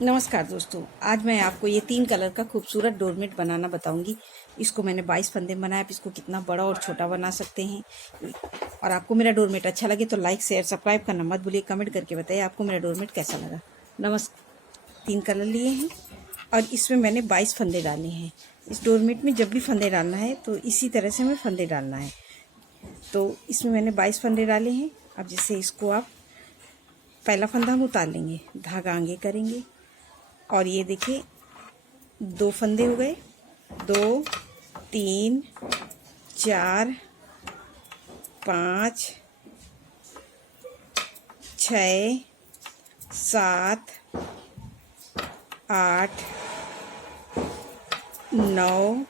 नमस्कार दोस्तों, आज मैं आपको ये 3 कलर का खूबसूरत डोरमेट बनाना बताऊंगी। इसको मैंने 22 फंदे में बनाया। आप इसको कितना बड़ा और छोटा बना सकते हैं। और आपको मेरा डोरमेट अच्छा लगे तो लाइक शेयर सब्सक्राइब करना मत भूलिए। कमेंट करके बताइए आपको मेरा डोरमेट कैसा लगा। नमस्कार। 3 कलर लिए हैं और इसमें मैंने 22 फंदे डाले हैं। इस डोरमेट में जब भी फंदे डालना है तो इसी तरह से हमें फंदे डालना है। तो इसमें मैंने 22 फंदे डाले हैं। अब जैसे इसको आप पहला फंदा हम उतार लेंगे, धागा आगे करेंगे और ये देखिए 2 फंदे हो गए। 2 3 4 5 6 7 8 9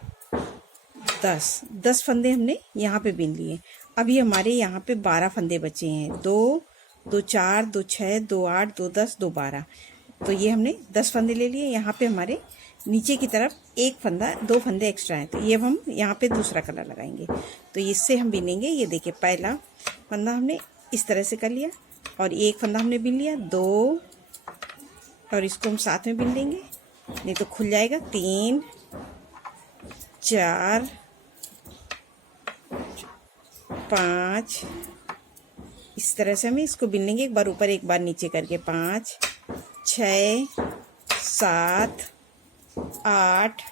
10 फंदे हमने यहाँ पे बीन लिए। अभी हमारे यहाँ पे 12 फंदे बचे हैं। 2 2 4 2 6 2 8 2 10 2 12। तो ये हमने 10 फंदे ले लिए। यहाँ पे हमारे नीचे की तरफ 2 फंदे एक्स्ट्रा हैं। तो ये अब हम यहाँ पे दूसरा कलर लगाएंगे। तो इससे हम बीनेंगे। ये देखिए पहला फंदा हमने इस तरह से कर लिया और एक फंदा हमने बीन लिया। 2 और इसको हम साथ में बीन लेंगे, नहीं तो खुल जाएगा। 3 4 5 इस तरह से हमें इसको बीन लेंगे, एक बार ऊपर एक बार नीचे करके। 5 6 7 8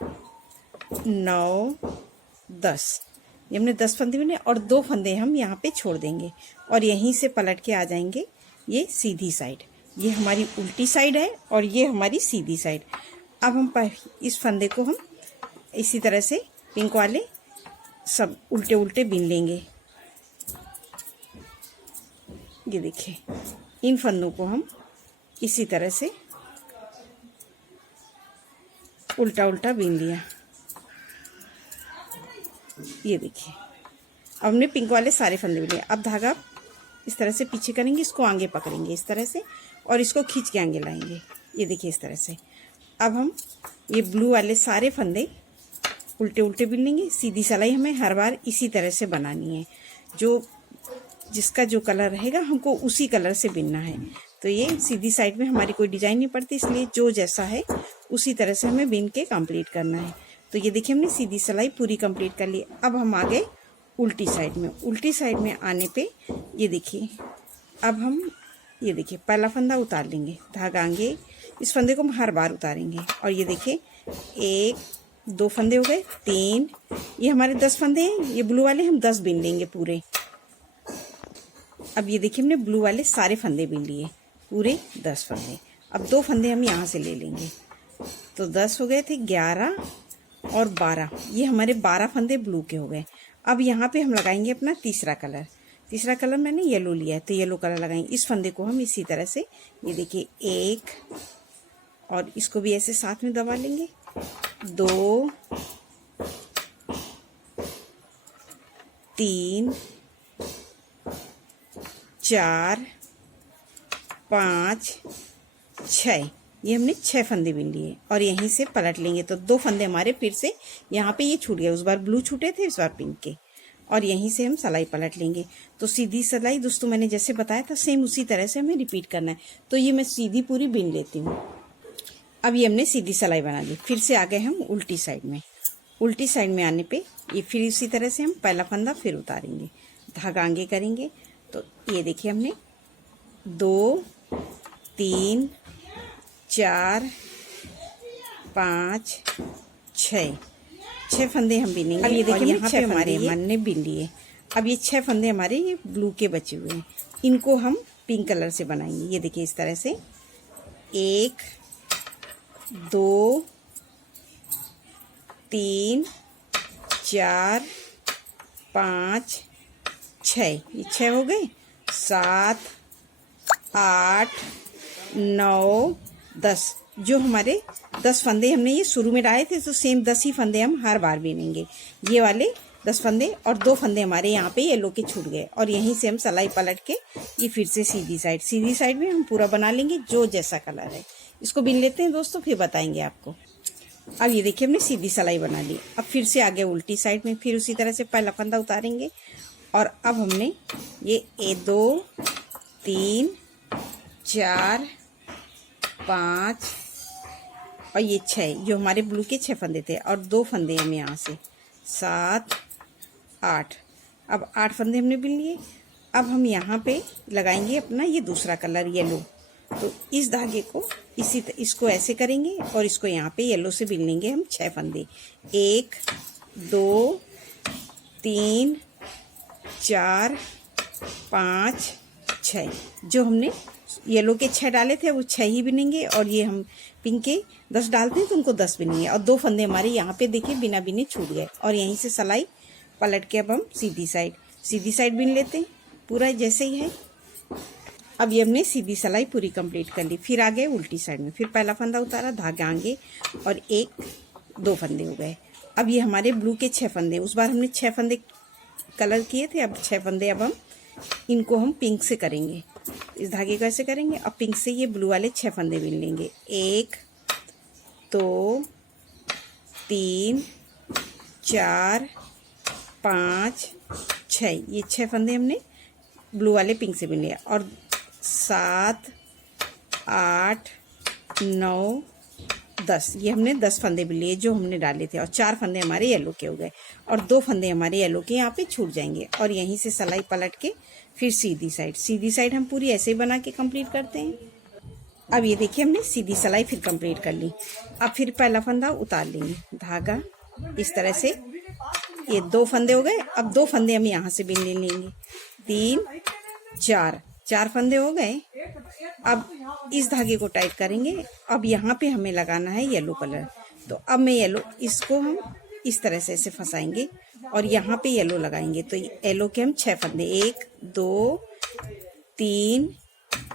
9 10। ये हमने 10 फंदे बीने और 2 फंदे हम यहाँ पे छोड़ देंगे और यहीं से पलट के आ जाएंगे ये सीधी साइड। ये हमारी उल्टी साइड है और ये हमारी सीधी साइड। अब हम इस फंदे को हम इसी तरह से पिंक वाले सब उल्टे उल्टे बीन लेंगे। ये देखिए इन फंदों को हम इसी तरह से उल्टा उल्टा बीन लिया। ये देखिए अब हमने पिंक वाले सारे फंदे बीन लिए। अब धागा इस तरह से पीछे करेंगे, इसको आगे पकड़ेंगे इस तरह से और इसको खींच के आगे लाएंगे। ये देखिए इस तरह से। अब हम ये ब्लू वाले सारे फंदे उल्टे उल्टे बीन लेंगे। सीधी सिलाई हमें हर बार इसी तरह से बनानी है। जिसका जो कलर रहेगा हमको उसी कलर से बीनना है। तो ये सीधी साइड में हमारी कोई डिजाइन नहीं पड़ती, इसलिए जो जैसा है उसी तरह से हमें बीन के कंप्लीट करना है। तो ये देखिए हमने सीधी सिलाई पूरी कंप्लीट कर ली। अब हम आ गए उल्टी साइड में। उल्टी साइड में आने पे ये देखिए अब हम ये देखिए पहला फंदा उतार लेंगे, धागा आगे। इस फंदे को हम हर बार उतारेंगे और ये देखिए 1 2 फंदे हो गए। 3 ये हमारे 10 फंदे हैं। ये ब्लू वाले हम 10 बीन लेंगे पूरे। अब ये देखिए हमने ब्लू वाले सारे फंदे बीन लिए, पूरे 10 फंदे। अब 2 फंदे हम यहाँ से ले लेंगे। तो 10 हो गए थे, 11 और 12। ये हमारे 12 फंदे ब्लू के हो गए। अब यहाँ पे हम लगाएंगे अपना तीसरा कलर। तीसरा कलर मैंने येलो लिया है, तो येलो कलर लगाएंगे। इस फंदे को हम इसी तरह से ये देखिए 1 और इसको भी ऐसे साथ में दबा लेंगे। 2 3 4 5 6। ये हमने 6 फंदे बीन लिए और यहीं से पलट लेंगे। तो 2 फंदे हमारे फिर से यहाँ पे ये छूट गए। उस बार ब्लू छूटे थे, इस बार पिंक के। और यहीं से हम सिलाई पलट लेंगे। तो सीधी सिलाई दोस्तों मैंने जैसे बताया था सेम उसी तरह से हमें रिपीट करना है। तो ये मैं सीधी पूरी बीन लेती हूँ। अब ये हमने सीधी सिलाई बना ली। फिर से आ गए हम उल्टी साइड में। उल्टी साइड में आने पे ये फिर इसी तरह से हम पहला फंदा फिर उतारेंगे, धागा आगे करेंगे। तो ये देखिए हमने 2 3 4 5 6 फंदे हम बीनेंगे। अब ये देखिए यहाँ पे हमारे मन ने बीन लिए। अब ये 6 फंदे हमारे ये ब्लू के बचे हुए हैं, इनको हम पिंक कलर से बनाएंगे। ये देखिए इस तरह से 1 2 3 4 5 6। ये 6 हो गए। 7 8 9 10। जो हमारे 10 फंदे हमने ये शुरू में डाले थे, तो सेम 10 ही फंदे हम हर बार बीनेंगे। ये वाले 10 फंदे और 2 फंदे हमारे यहाँ पे येलो के छूट गए और यहीं से हम सिलाई पलट के ये फिर से सीधी साइड में हम पूरा बना लेंगे जो जैसा कलर है। इसको बीन लेते हैं दोस्तों, फिर बताएंगे आपको। अब ये देखिए हमने सीधी सिलाई बना ली। अब फिर से आगे उल्टी साइड में फिर उसी तरह से पहला फंदा उतारेंगे और अब हमने ये 2 3 4 5 और ये 6, जो हमारे ब्लू के 6 फंदे थे, और 2 फंदे हम यहाँ से 7 8। अब 8 फंदे हमने बिन लिए। अब हम यहाँ पे लगाएंगे अपना ये दूसरा कलर येलो। तो इस धागे को इसको ऐसे करेंगे और इसको यहाँ पे येलो से बिन लेंगे हम 6 फंदे। 1 2 3 4 5 6। जो हमने येलो के 6 डाले थे वो 6 ही बिनेंगे, और ये हम पिंक के 10 डालते हैं तो उनको 10 बिनेंगे। और 2 फंदे हमारे यहाँ पे देखिए बिना बिने छूट गए। और यहीं से सिलाई पलट के अब हम सीधी साइड बिन लेते हैं, पूरा जैसे ही है। अब ये हमने सीधी सिलाई पूरी कंप्लीट कर ली। फिर आ गए उल्टी साइड में, फिर पहला फंदा उतारा, धागा आगे, और 1 2 फंदे हो गए। अब ये हमारे ब्लू के 6 फंदे, उस बार हमने 6 फंदे कलर किए थे, अब 6 फंदे अब हम इनको हम पिंक से करेंगे। इस धागे को ऐसे करेंगे, अब पिंक से ये ब्लू वाले 6 फंदे बिन लेंगे। 1 2 3 4 5 6। ये 6 फंदे हमने ब्लू वाले पिंक से बिन लिया। और 7 8 9 10, ये हमने 10 फंदे बिन लिए जो हमने डाले थे। और 4 फंदे हमारे येलो के हो गए, और 2 फंदे हमारे येलो के यहाँ पे छूट जाएंगे। और यहीं से सिलाई पलट के फिर सीधी साइड हम पूरी ऐसे ही बना के कंप्लीट करते हैं। अब ये देखिए हमने सीधी सिलाई फिर कंप्लीट कर ली। अब फिर पहला फंदा उतार लेंगे, धागा इस तरह से, ये 2 फंदे हो गए। अब 2 फंदे हम यहाँ से बिन ले लेंगे। 3 4 फंदे हो गए। अब इस धागे को टाइट करेंगे। अब यहाँ पे हमें लगाना है येलो कलर, तो अब मैं येलो, इसको हम इस तरह से ऐसे फंसाएंगे और यहाँ पे येलो लगाएंगे। तो येलो के हम 6 फंदे, 1 2 3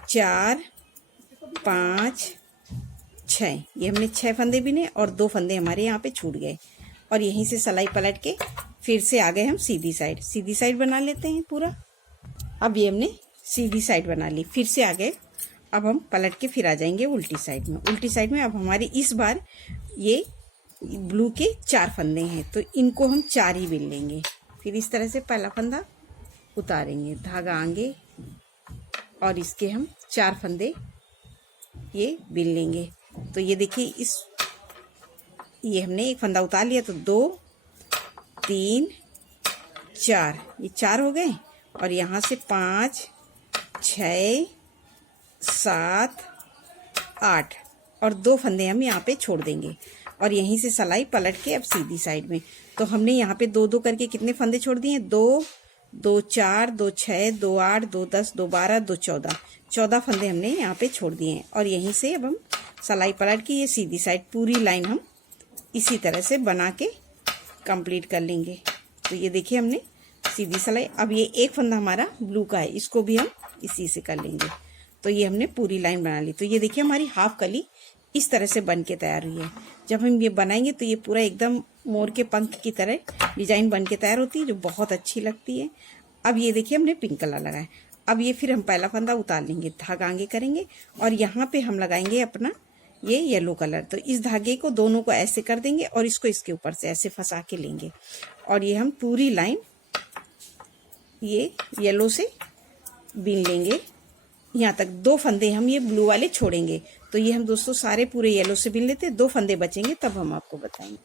4 5 6, ये हमने 6 फंदे बिने, और 2 फंदे हमारे यहाँ पे छूट गए। और यहीं से सिलाई पलट के फिर से आ गए हम सीधी साइड बना लेते हैं पूरा। अब ये हमने सीधी साइड बना ली, फिर से आ गए। अब हम पलट के फिर आ जाएंगे उल्टी साइड में। अब हमारी इस बार ये ब्लू के 4 फंदे हैं, तो इनको हम 4 ही बिन लेंगे। फिर इस तरह से पहला फंदा उतारेंगे, धागा आगे, और इसके हम 4 फंदे ये बिन लेंगे। तो ये देखिए ये हमने एक फंदा उतार लिया, तो 2 3 4, ये 4 हो गए। और यहाँ से 5 6 7 8, और 2 फंदे हम यहाँ पे छोड़ देंगे। और यहीं से सिलाई पलट के अब सीधी साइड में, तो हमने यहाँ पे 2 2 करके कितने फंदे छोड़ दिए, 2 2 4 2 6 2 8 2 10 2 12 2 14 फंदे हमने यहाँ पे छोड़ दिए हैं। और यहीं से अब हम सिलाई पलट के ये सीधी साइड पूरी लाइन हम इसी तरह से बना के कंप्लीट कर लेंगे। तो ये देखिए हमने सीधी सिलाई। अब ये एक फंदा हमारा ब्लू का है, इसको भी हम इसी से कर लेंगे। तो ये हमने पूरी लाइन बना ली। तो ये देखिए हमारी हाफ कली इस तरह से बन के तैयार हुई है। जब हम ये बनाएंगे तो ये पूरा एकदम मोर के पंख की तरह डिजाइन बन के तैयार होती है, जो बहुत अच्छी लगती है। अब ये देखिए हमने पिंक कलर लगाया। अब ये फिर हम पहला फंदा उतार लेंगे, धागा आगे करेंगे, और यहाँ पे हम लगाएंगे अपना ये येलो कलर। तो इस धागे को दोनों को ऐसे कर देंगे और इसको इसके ऊपर से ऐसे फंसा के लेंगे। और ये हम पूरी लाइन ये येलो से बीन लेंगे यहाँ तक। 2 फंदे हम ये ब्लू वाले छोड़ेंगे। तो ये हम दोस्तों सारे पूरे येलो से बीन लेते हैं, 2 फंदे बचेंगे तब हम आपको बताएंगे।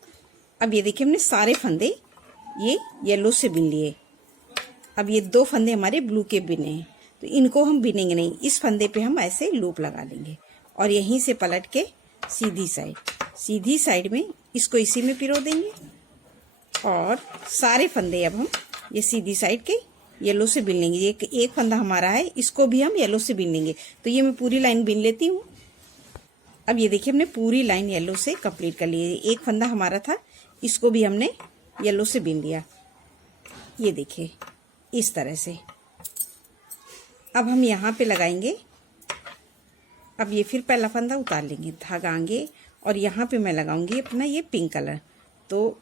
अब ये देखिए हमने सारे फंदे ये येलो से बीन लिए। अब ये 2 फंदे हमारे ब्लू के बिने हैं, तो इनको हम बिनेंगे नहीं, इस फंदे पे हम ऐसे लूप लगा लेंगे। और यहीं से पलट के सीधी साइड में इसको इसी में पिरो देंगे। और सारे फंदे अब हम ये सीधी साइड के येलो से बिन लेंगे। ये एक फंदा हमारा है, इसको भी हम येलो से बिन लेंगे। तो ये मैं पूरी लाइन बिन लेती हूँ। अब ये देखिए हमने पूरी लाइन येलो से कंप्लीट कर ली है। एक फंदा हमारा था, इसको भी हमने येलो से बिन लिया। ये देखिए इस तरह से। अब हम यहाँ पे लगाएंगे। अब ये फिर पहला फंदा उतार लेंगे, धागा आगे, और यहाँ पे मैं लगाऊंगी अपना ये पिंक कलर। तो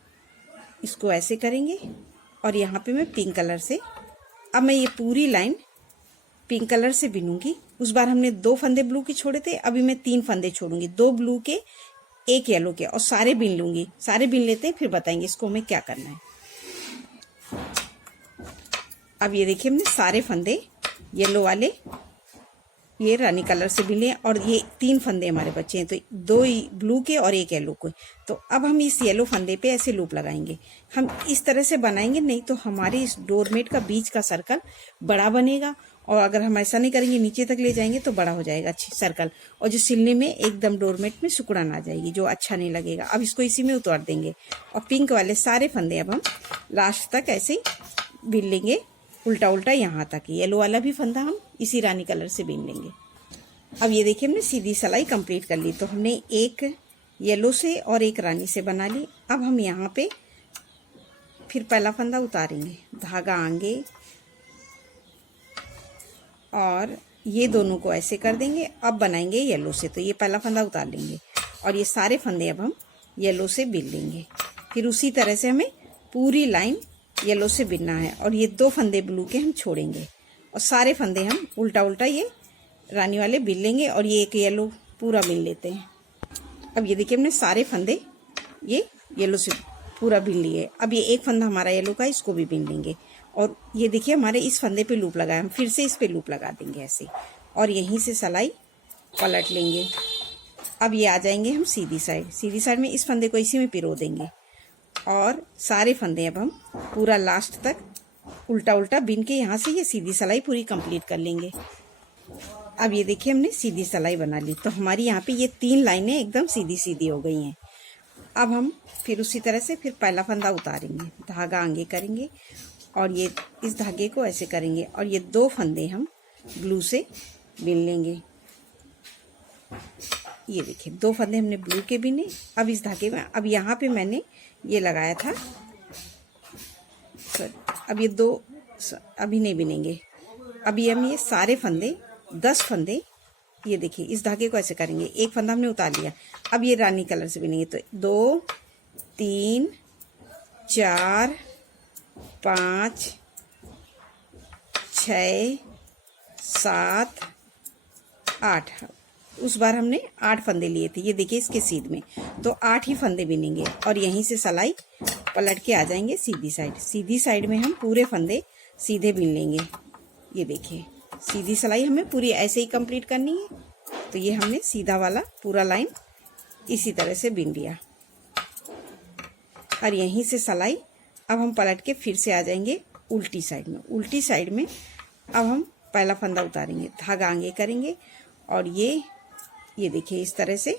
इसको ऐसे करेंगे और यहाँ पे मैं पिंक कलर से, अब मैं ये पूरी लाइन पिंक कलर से बिनूंगी। उस बार हमने 2 फंदे ब्लू के छोड़े थे, अभी मैं 3 फंदे छोड़ूंगी, 2 ब्लू के 1 येलो के, और सारे बिन लूंगी। सारे बिन लेते हैं फिर बताएंगे इसको हमें क्या करना है। अब ये देखिए हमने सारे फंदे येलो वाले ये रानी कलर से भी लें, और ये 3 फंदे हमारे बचे हैं, तो 2 ब्लू के और 1 येलो के। तो अब हम इस येलो फंदे पे ऐसे लूप लगाएंगे। हम इस तरह से बनाएंगे, नहीं तो हमारे इस डोरमेट का बीच का सर्कल बड़ा बनेगा, और अगर हम ऐसा नहीं करेंगे नीचे तक ले जाएंगे तो बड़ा हो जाएगा सर्कल, और जो सिलने में एकदम डोरमेट में सिकुड़न आ जाएगी, जो अच्छा नहीं लगेगा। अब इसको इसी में उतार देंगे, और पिंक वाले सारे फंदे अब हम लास्ट तक ऐसे बिन लेंगे, उल्टा उल्टा यहाँ तक। येलो वाला भी फंदा हम इसी रानी कलर से बीन लेंगे। अब ये देखिए हमने सीधी सिलाई कंप्लीट कर ली। तो हमने एक येलो से और एक रानी से बना ली। अब हम यहाँ पे फिर पहला फंदा उतारेंगे, धागा आगे, और ये दोनों को ऐसे कर देंगे। अब बनाएंगे येलो से, तो ये पहला फंदा उतार लेंगे, और ये सारे फंदे अब हम येलो से बिन लेंगे। फिर उसी तरह से हमें पूरी लाइन येलो से बिनना है, और ये 2 फंदे ब्लू के हम छोड़ेंगे, और सारे फंदे हम उल्टा उल्टा ये रानी वाले बिन लेंगे, और ये एक येलो पूरा बिन लेते हैं। अब ये देखिए हमने सारे फंदे ये येलो से पूरा बिन लिए। अब ये एक फंदा हमारा येलो का, इसको भी बिन लेंगे, और ये देखिए हमारे इस फंदे पे लूप लगाया, हम फिर से इस पे लूप लगा देंगे ऐसे, और यहीं से सिलाई पलट लेंगे। अब ये आ जाएंगे हम सीधी साइड। सीधी साइड में इस फंदे को इसी में पिरो देंगे, और सारे फंदे अब हम पूरा लास्ट तक उल्टा उल्टा बिन के यहाँ से ये सीधी सिलाई पूरी कंप्लीट कर लेंगे। अब ये देखिए हमने सीधी सिलाई बना ली। तो हमारी यहाँ पे ये 3 लाइनें एकदम सीधी सीधी हो गई हैं। अब हम फिर उसी तरह से फिर पहला फंदा उतारेंगे, धागा आगे करेंगे, और ये इस धागे को ऐसे करेंगे, और ये 2 फंदे हम ब्लू से बिन लेंगे। ये देखिए 2 फंदे हमने ब्लू के बिने। अब इस धागे में, अब यहाँ पे मैंने ये लगाया था, अब ये 2 अभी नहीं बिनेंगे। अभी हम ये सारे फंदे 10 फंदे, ये देखिए इस धागे को ऐसे करेंगे, एक फंदा हमने उतार लिया। अब ये रानी कलर से बिनेंगे, तो 2 3 4 5 6 7 8। उस बार हमने 8 फंदे लिए थे, ये देखिए इसके सीध में, तो 8 ही फंदे बिनेंगे, और यहीं से सिलाई पलट के आ जाएंगे सीधी साइड। सीधी साइड में हम पूरे फंदे सीधे बिन लेंगे। ये देखिए सीधी सिलाई हमें पूरी ऐसे ही कंप्लीट करनी है। तो ये हमने सीधा वाला पूरा लाइन इसी तरह से बिन लिया, और यहीं से सिलाई अब हम पलट के फिर से आ जाएंगे उल्टी साइड में। उल्टी साइड में अब हम पहला फंदा उतारेंगे, धागा आगे करेंगे, और ये देखिए इस तरह से।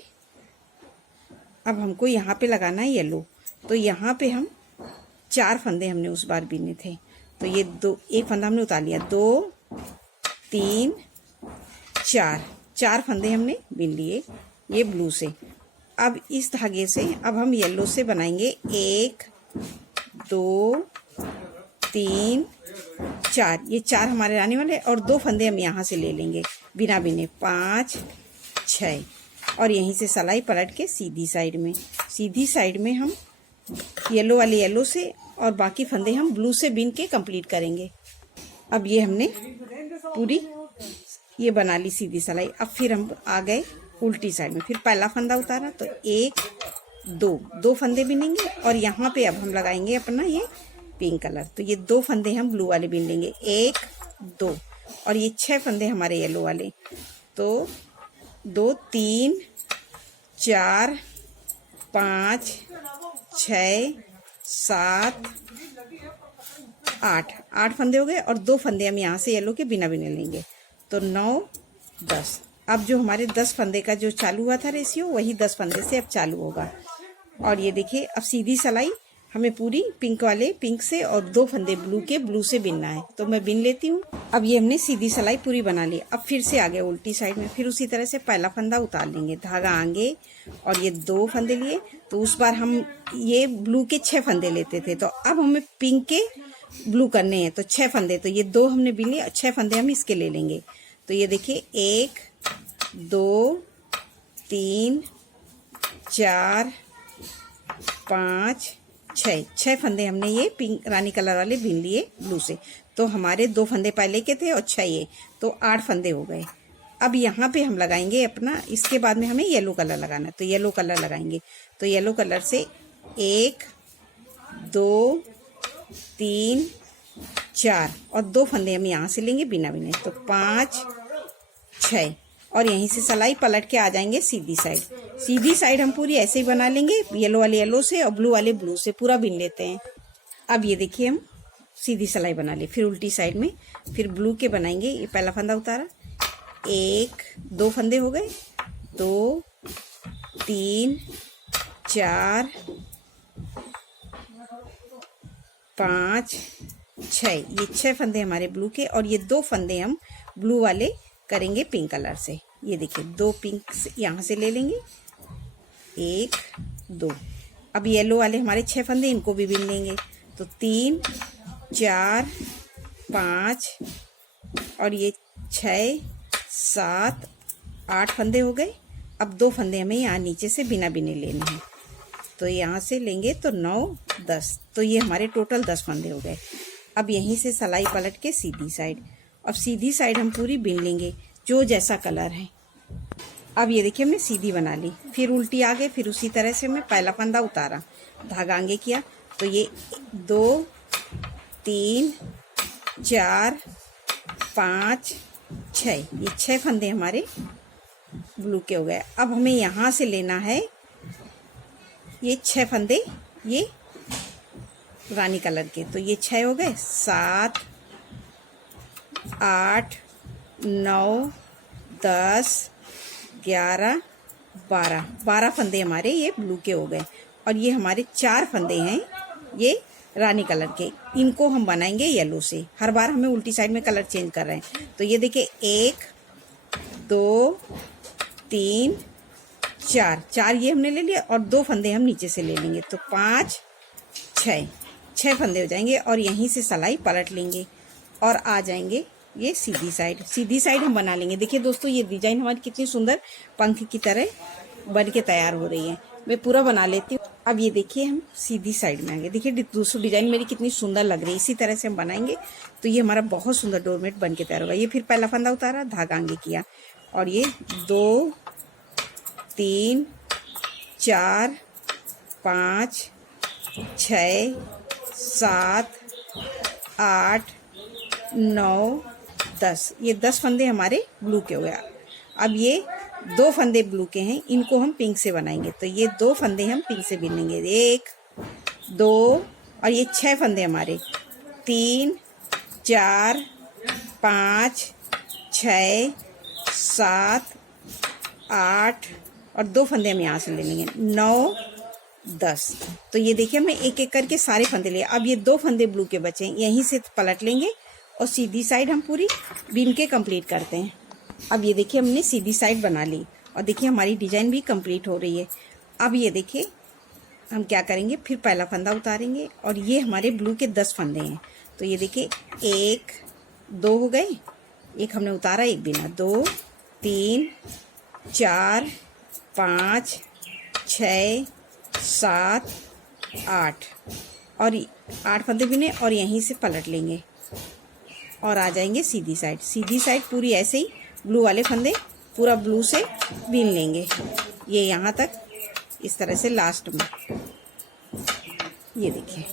अब हमको यहाँ पे लगाना है येलो, तो यहाँ पे हम 4 फंदे हमने उस बार बिने थे, तो ये 1 फंदा हमने उतार लिया, 2 3 4 फंदे हमने बिन लिए ये ब्लू से। अब इस धागे से अब हम येलो से बनाएंगे 1 2 3 4, ये 4 हमारे आने वाले, और 2 फंदे हम यहाँ से ले लेंगे बिना बिने, 5 6, और यहीं से सिलाई पलट के सीधी साइड में। सीधी साइड में हम येलो वाले येलो से, और बाकी फंदे हम ब्लू से बिन के कंप्लीट करेंगे। अब ये हमने पूरी ये बना ली सीधी सिलाई। अब फिर हम आ गए उल्टी साइड में, फिर पहला फंदा उतारा, तो 1 2 फंदे बिनेंगे, और यहाँ पे अब हम लगाएंगे अपना ये पिंक कलर। तो ये 2 फंदे हम ब्लू वाले बिन लेंगे, 1 2, और ये 6 फंदे हमारे येलो वाले, तो 2 3 4 5 6 7 8 फंदे हो गए, और 2 फंदे हम यहाँ से येलो के बिना बिने लेंगे, तो 9 10। अब जो हमारे 10 फंदे का जो चालू हुआ था रेशियो, वही 10 फंदे से अब चालू होगा। और ये देखिए अब सीधी सिलाई हमें पूरी पिंक से, और 2 फंदे ब्लू के ब्लू से बिनना है, तो मैं बिन लेती हूँ। अब ये हमने सीधी सिलाई पूरी बना ली। अब फिर से आ गए उल्टी साइड में, फिर उसी तरह से पहला फंदा उतार लेंगे, धागा आगे, और ये 2 फंदे लिए। तो उस बार हम ये ब्लू के 6 फंदे लेते थे, तो अब हमें पिंक के ब्लू करने हैं, तो 6 फंदे, तो ये 2 हमने बिन लिए, 6 फंदे हम इसके ले लेंगे। तो ये देखिए 1 2 3 4 5 6 फंदे हमने ये पिंक रानी कलर वाले बिन लिए ब्लू से। तो हमारे 2 फंदे पहले के थे और 6 ये, तो 8 फंदे हो गए। अब यहाँ पे हम लगाएंगे अपना, इसके बाद में हमें येलो कलर लगाना है, तो येलो कलर लगाएंगे। तो येलो कलर से 1 2 3 4, और 2 फंदे हम यहाँ से लेंगे बिना बिने, तो 5 6 और यहीं से सिलाई पलट के आ जाएंगे सीधी साइड। सीधी साइड हम पूरी ऐसे ही बना लेंगे, येलो वाले येलो से और ब्लू वाले ब्लू से पूरा बिन लेते हैं। अब ये देखिए हम सीधी सिलाई बना ली, फिर उल्टी साइड में फिर ब्लू के बनाएंगे। ये पहला फंदा उतारा, 1 2 फंदे हो गए, 2 3 4 5 6, ये 6 फंदे हमारे ब्लू के और ये 2 फंदे हम ब्लू वाले करेंगे पिंक कलर से। ये देखिए 2 पिंक यहाँ से ले लेंगे, 1 2। अब येलो वाले हमारे 6 फंदे, इनको भी बिन लेंगे। तो 3 4 5 और ये 6 7 8 फंदे हो गए। अब 2 फंदे हमें यहाँ नीचे से बिना बिने लेने हैं, तो यहाँ से लेंगे तो 9 10, तो ये हमारे टोटल 10 फंदे हो गए। अब यहीं से सिलाई पलट के सीधी साइड, अब सीधी साइड हम पूरी बिन लेंगे जो जैसा कलर है। अब ये देखिए हमने सीधी बना ली, फिर उल्टी आ गए, फिर उसी तरह से हमने पहला फंदा उतारा, धागा आगे किया, तो ये 2 3 4 5 6, ये 6 फंदे हमारे ब्लू के हो गए। अब हमें यहाँ से लेना है ये 6 फंदे, ये रानी कलर के, तो ये 6 हो गए, 7 8 9 10 11 12 फंदे हमारे ये ब्लू के हो गए। और ये हमारे 4 फंदे हैं ये रानी कलर के, इनको हम बनाएंगे येलो से। हर बार हमें उल्टी साइड में कलर चेंज कर रहे हैं। तो ये देखिए 1 2 3 4 ये हमने ले लिया और 2 फंदे हम नीचे से ले लेंगे, तो 5 6 फंदे हो जाएंगे और यहीं से सिलाई पलट लेंगे और आ जाएंगे ये सीधी साइड। सीधी साइड हम बना लेंगे। देखिए दोस्तों ये डिजाइन हमारी कितनी सुंदर पंख की तरह बन के तैयार हो रही है। मैं पूरा बना लेती हूँ। अब ये देखिए हम सीधी साइड में आएंगे, देखिए दूसरी डिजाइन मेरी कितनी सुंदर लग रही है। इसी तरह से हम बनाएंगे तो ये हमारा बहुत सुंदर डोरमेट बन के तैयार होगा। ये फिर पहला फंदा उतारा, धागा आगे किया और ये 2 3 4 5 6 7 8 9 10, ये 10 फंदे हमारे ब्लू के हो गया। अब ये 2 फंदे ब्लू के हैं, इनको हम पिंक से बनाएंगे, तो ये 2 फंदे हम पिंक से बिनेंगे, 1 2 और ये 6 फंदे हमारे, 3 4 5 6 7 8 और 2 फंदे हम यहाँ से ले लेंगे, 9 10। तो ये देखिए हमने एक एक करके सारे फंदे लिए। अब ये 2 फंदे ब्लू के बचे हैं, यहीं से पलट लेंगे और सीधी साइड हम पूरी बीन के कंप्लीट करते हैं। अब ये देखिए हमने सीधी साइड बना ली और देखिए हमारी डिजाइन भी कंप्लीट हो रही है। अब ये देखिए हम क्या करेंगे, फिर पहला फंदा उतारेंगे और ये हमारे ब्लू के 10 फंदे हैं। तो ये देखिए 1 2 हो गए, एक हमने उतारा, एक बिना, 2 3 4 5 6 7 8 और 8 फंदे बिने और यहीं से पलट लेंगे और आ जाएंगे सीधी साइड। सीधी साइड पूरी ऐसे ही ब्लू वाले फंदे पूरा ब्लू से बीन लेंगे, ये यहाँ तक इस तरह से लास्ट में। ये देखिए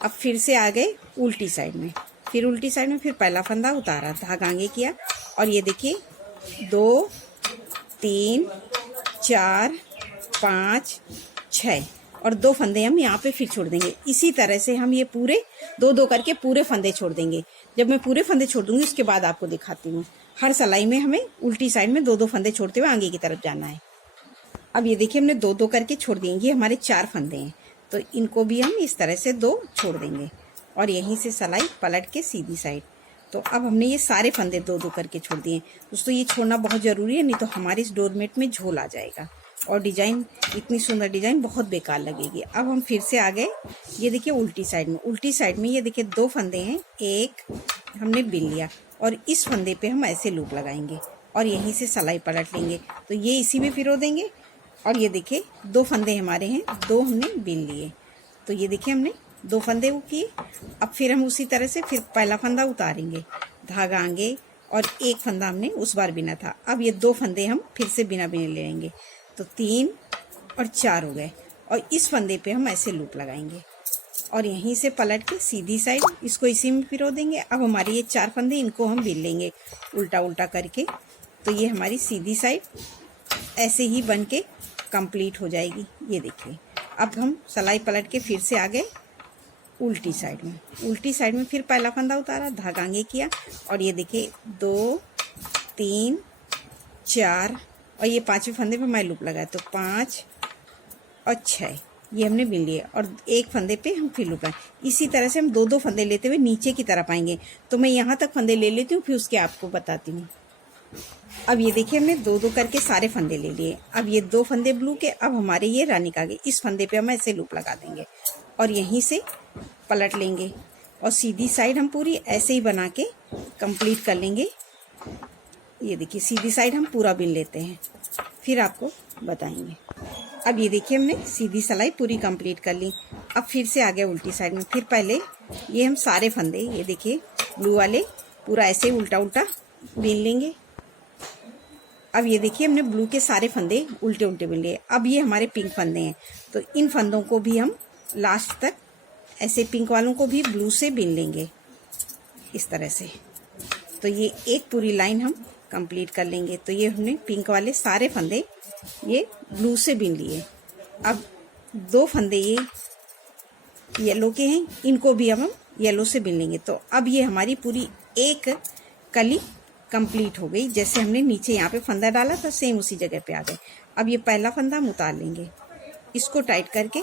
अब फिर से आ गए उल्टी साइड में, फिर उल्टी साइड में फिर पहला फंदा उतारा, धागा आगे किया और ये देखिए 2 3 4 5 6 और 2 फंदे हम यहाँ पे फिर छोड़ देंगे। इसी तरह से हम ये पूरे 2 करके पूरे फंदे छोड़ देंगे। जब मैं पूरे फंदे छोड़ दूंगी उसके बाद आपको दिखाती हूँ। हर सिलाई में हमें उल्टी साइड में 2 फंदे छोड़ते हुए आगे की तरफ जाना है। अब ये देखिए हमने 2 करके छोड़ देंगे, ये हमारे 4 फंदे हैं, तो इनको भी हम इस तरह से 2 छोड़ देंगे और यहीं से सिलाई पलट के सीधी साइड। तो अब हमने ये सारे फंदे 2 करके छोड़ दिए। दोस्तों ये छोड़ना बहुत ज़रूरी है, नहीं तो हमारे इस डोरमेट में झोल आ जाएगा और डिजाइन, इतनी सुंदर डिजाइन बहुत बेकार लगेगी। अब हम फिर से आ गए, ये देखिए उल्टी साइड में। उल्टी साइड में ये देखिए 2 फंदे हैं, एक हमने बिन लिया और इस फंदे पे हम ऐसे लूप लगाएंगे और यहीं से सिलाई पलट लेंगे, तो ये इसी में पिरो देंगे। और ये देखिए 2 फंदे हमारे हैं, 2 हमने बिन लिए, तो ये देखिए हमने 2 फंदे वो किए। अब फिर हम उसी तरह से फिर पहला फंदा उतारेंगे, धागा आगे और एक फंदा हमने उस बार बिना था। अब ये 2 फंदे हम फिर से बिना बिने ले लेंगे, तो 3 और 4 हो गए और इस फंदे पे हम ऐसे लूप लगाएंगे और यहीं से पलट के सीधी साइड इसको इसी में पिरो देंगे। अब हमारे ये 4 फंदे, इनको हम बिन लेंगे उल्टा उल्टा करके तो ये हमारी सीधी साइड ऐसे ही बन के कंप्लीट हो जाएगी। ये देखिए, अब हम सिलाई पलट के फिर से आ गए उल्टी साइड में। उल्टी साइड में फिर पहला फंदा उतारा, धागा आगे किया और ये देखिए 2 3 4 और ये 5वें फंदे पे मैं लूप लगाया, तो 5 और 6 ये हमने बिन लिए और एक फंदे पे हम फिर लूप लगाए। इसी तरह से हम 2-2 फंदे लेते हुए नीचे की तरफ आएंगे। तो मैं यहाँ तक फंदे ले लेती हूँ, फिर उसके आपको बताती हूँ। अब ये देखिए हमने 2-2 करके सारे फंदे ले लिए। अब ये 2 फंदे ब्लू के, अब हमारे ये रानी का आगे इस फंदे पे हम ऐसे लूप लगा देंगे और यहीं से पलट लेंगे और सीधी साइड हम पूरी ऐसे ही बना के कंप्लीट कर लेंगे। ये देखिए सीधी साइड हम पूरा बिन लेते हैं, फिर आपको बताएंगे। अब ये देखिए हमने सीधी सिलाई पूरी कंप्लीट कर ली। अब फिर से आ गया उल्टी साइड में। फिर पहले ये हम सारे फंदे, ये देखिए ब्लू वाले पूरा ऐसे उल्टा उल्टा बिन लेंगे। अब ये देखिए हमने ब्लू के सारे फंदे उल्टे उल्टे बिन लिए। अब ये हमारे पिंक फंदे हैं, तो इन फंदों को भी हम लास्ट तक ऐसे पिंक वालों को भी ब्लू से बिन लेंगे इस तरह से। तो ये एक पूरी लाइन हम कंप्लीट कर लेंगे। तो ये हमने पिंक वाले सारे फंदे ये ब्लू से बिन लिए। अब 2 फंदे ये येलो के हैं, इनको भी अब हम येलो से बिन लेंगे। तो अब ये हमारी पूरी एक कली कंप्लीट हो गई। जैसे हमने नीचे यहाँ पे फंदा डाला था, सेम उसी जगह पे आ गए। अब ये पहला फंदा हम उतार लेंगे, इसको टाइट करके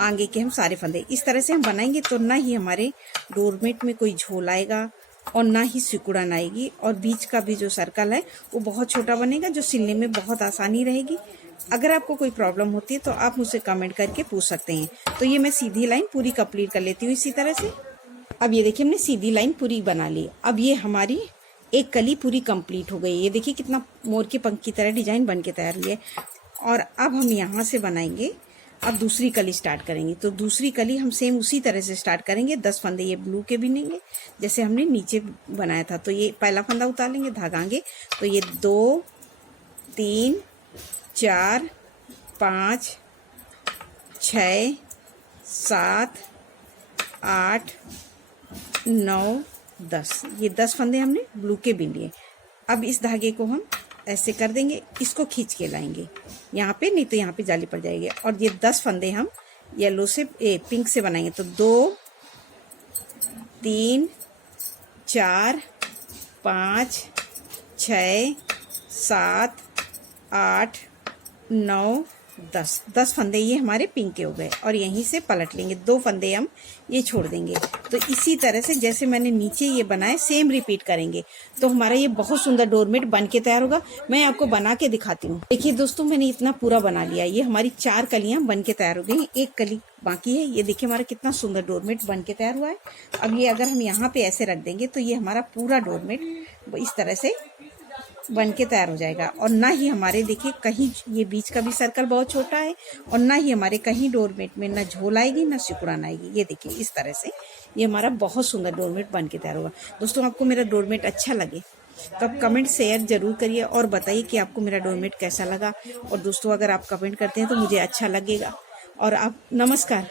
आगे के हम सारे फंदे इस तरह से हम बनाएंगे। तो ना ही हमारे डोरमेट में कोई झोल आएगा और ना ही सिकुड़न आएगी, और बीच का भी जो सर्कल है वो बहुत छोटा बनेगा, जो सिलने में बहुत आसानी रहेगी। अगर आपको कोई प्रॉब्लम होती है तो आप मुझसे कमेंट करके पूछ सकते हैं। तो ये मैं सीधी लाइन पूरी कंप्लीट कर लेती हूँ इसी तरह से। अब ये देखिए हमने सीधी लाइन पूरी बना ली। अब ये हमारी एक कली पूरी कंप्लीट हो गई। ये देखिए कितना मोर के पंख की तरह डिजाइन बन के तैयार हुई है। और अब हम यहाँ से बनाएंगे, अब दूसरी कली स्टार्ट करेंगे। तो दूसरी कली हम सेम उसी तरह से स्टार्ट करेंगे। 10 फंदे ये ब्लू के बिनेंगे जैसे हमने नीचे बनाया था। तो ये पहला फंदा उतार लेंगे, धागा आगे, तो ये 2 3 4 5 6 7 8 9 10 ये 10 फंदे हमने ब्लू के बिन लिए। अब इस धागे को हम ऐसे कर देंगे, इसको खींच के लाएंगे यहाँ पे, नहीं तो यहाँ पे जाली पड़ जाएगी। और ये 10 फंदे हम येलो से पिंक से बनाएंगे। तो 2 3 4 5 6 7 8 9 10 फंदे ये हमारे पिंक के हो गए और यहीं से पलट लेंगे। 2 फंदे हम ये छोड़ देंगे। तो इसी तरह से जैसे मैंने नीचे ये बनाए सेम रिपीट करेंगे। तो हमारा ये बहुत सुंदर डोरमेट बन के तैयार होगा। मैं आपको बना के दिखाती हूँ। देखिए दोस्तों, मैंने इतना पूरा बना लिया। ये हमारी 4 कलियां बन के तैयार हो गई, एक कली बाकी है। ये देखिए हमारा कितना सुंदर डोरमेट बन के तैयार हुआ है। अब ये अगर हम यहाँ पे ऐसे रख देंगे तो ये हमारा पूरा डोरमेट इस तरह से बन के तैयार हो जाएगा। और ना ही हमारे देखिए कहीं ये बीच का भी सर्कल बहुत छोटा है, और ना ही हमारे कहीं डोरमेट में ना झोल आएगी ना सिकुड़न आएगी। ये देखिए इस तरह से ये हमारा बहुत सुंदर डोरमेट बन के तैयार होगा। दोस्तों, आपको मेरा डोरमेट अच्छा लगे तो आप कमेंट शेयर जरूर करिए और बताइए कि आपको मेरा डोरमेट कैसा लगा। और दोस्तों, अगर आप कमेंट करते हैं तो मुझे अच्छा लगेगा। और आप नमस्कार।